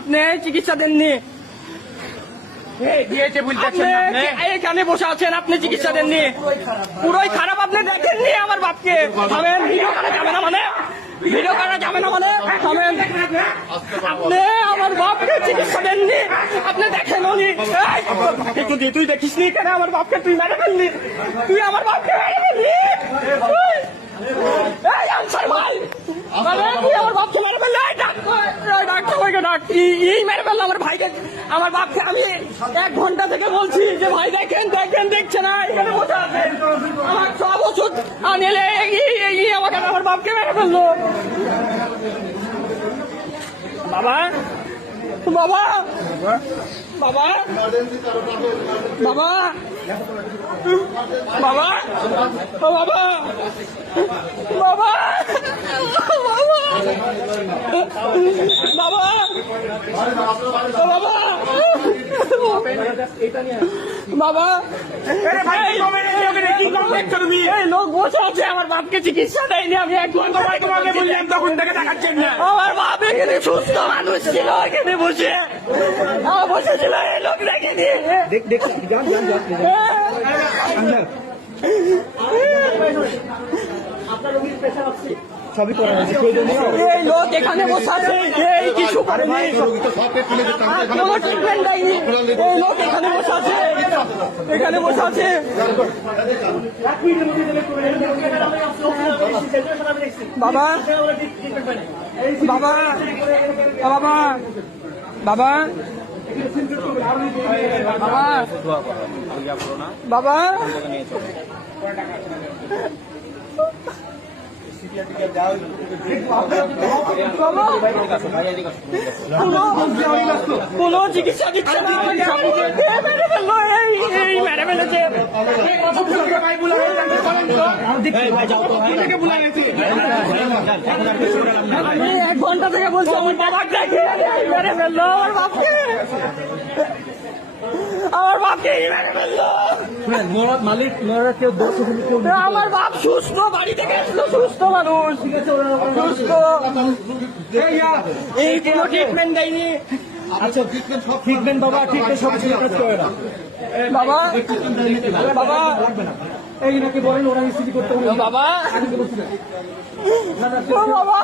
আপনি চিকিৎসা দেননি, এখানে বসে আছেন, আপনি চিকিৎসা দেননি, পুরোই খারাপ। আপনি দেখেননি আমার বাপকে, থামেন, ভিডিও করা যাবে না মানে, ভিডিও করা যাবে না মানে, থামেন। আপনি আমার বাপকে চিকিৎসা দেননি, আপনি দেখেন উনি একটু দিয়ে, তুই দেখিস নি কেন আমার বাপকে, তুই মেরে ফেললি, তুই আমার বাপকে মেরে ফেললি, এই আনসার ভাই, মানে তুই আমার বাপকে মেরে ফেললি, এই মেরে ফেললো আমার ভাইকে, আমার বাপকে। আমি 1 ঘন্টা থেকে বলছি যে ভাই দেখেন দেখেন, দেখছে না, এখানে বসে আছে, আমার সব ওষুধ আনলে আমাকে আমার বাপকে মেরে ফেললো। বাবা বাবা বাবা বাবা বাবা বাবা বাবা বাবা বাবা, এই লোক বসে আছে, আমার বাপকে চিকিৎসা দেয়নি। আমি 1 ঘন্টা তোমাকে বললাম, তখন থেকে দেখাচ্ছেন না। আমার বাপ এখানে সুস্থ মানুষ ছিল, এখানে বসে বসেছিল, এই লোক দেখেনি। সবই করা হয়েছে, এই লোক এখানে বসে আছে, এই কিছু করেনি, কোনো ট্রিটমেন্ট দেয়নি। এই লোক এখানে বসে আছে, এখানে বসে আছে। বাবা বাবা বাবা বাবা বাবা কোন চিকিৎসা দিচ্ছে না, মেরে ফেললো, এই মেরে ফেলেছে। আমি 1 ঘন্টা থেকে বলছি আমার বাবাকে মেরে ফেললো, আমার বাপকে, আমার বাপকে মেরে ফেললো। মালিক কেউ আমার বাপ সুস্থ, বাড়ি থেকে আসলো, সুস্থ মানুষ, সুস্থ, এই কোনো ট্রিটমেন্ট দেয়নি। আচ্ছা ট্রিটমেন্ট বাবা, ট্রিটমেন্ট সব কিছু কাজ করে না বাবা বাবা, এই নাকি বলেন ওরা ইসিজি করতে হবে বাবা বাবা